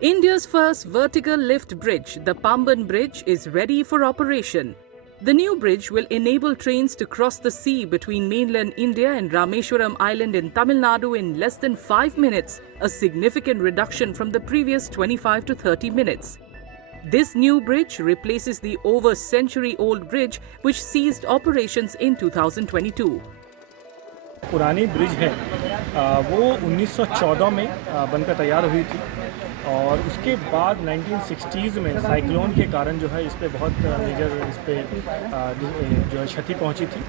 India's first vertical lift bridge, the Pamban Bridge, is ready for operation. The new bridge will enable trains to cross the sea between mainland India and Rameswaram Island in Tamil Nadu in less than 5 minutes, a significant reduction from the previous 25 to 30 minutes. This new bridge replaces the over century-old bridge which ceased operations in 2022. पुरानी bridge है वो 1914 में बनकर तैयार हुई थी और उसके बाद 1960s में साइक्लोन के कारण जो है इस पे बहुत मेजर इस पे जो है क्षति पहुंची थी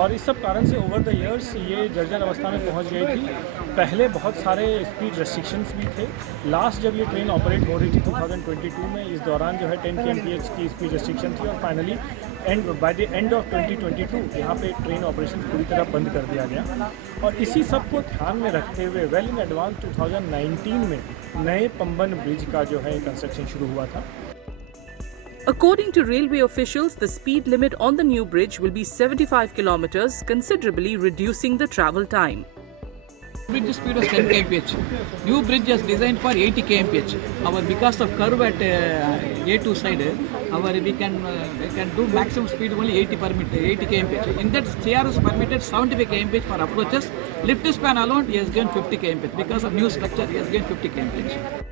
और इस सब कारण से ओवर द इयर्स ये जर्जर अवस्था में पहुंच गई थी। पहले बहुत सारे स्पीड रेस्ट्रिक्शंस भी थे। लास्ट जब ये ट्रेन ऑपरेट हो रही थी 2022 में, इस दौरान जो है 10 kmph की स्पीड रेस्ट्रिक्शन थी और finally by the end of 2022 यहाँ पे ट्रेन ऑपरेशन पूरी तरह बंद कर दिया गया और इसी सब को ध्यान में रखते हुए वेल इन एडवांस 2019 में नए पंबन ब्रिज का जो है कंस्ट्रक्शन शुरू हुआ था। According to railway officials, the speed limit on the new bridge will be 75 kilometers, considerably reducing the travel time. Bridge speed was 10 kmph. New bridge is designed for 80 kmph. Because of curve at A2 side, we can do maximum speed only 80 kmph. In that, CRS permitted 75 kmph for approaches. Lift span alone, he has given 50 kmph. Because of new structure, he has given 50 kmph.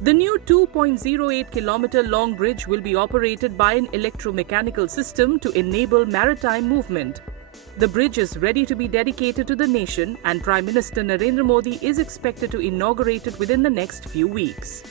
The new 2.08 kilometer long bridge will be operated by an electromechanical system to enable maritime movement. The bridge is ready to be dedicated to the nation and Prime Minister Narendra Modi is expected to inaugurate it within the next few weeks.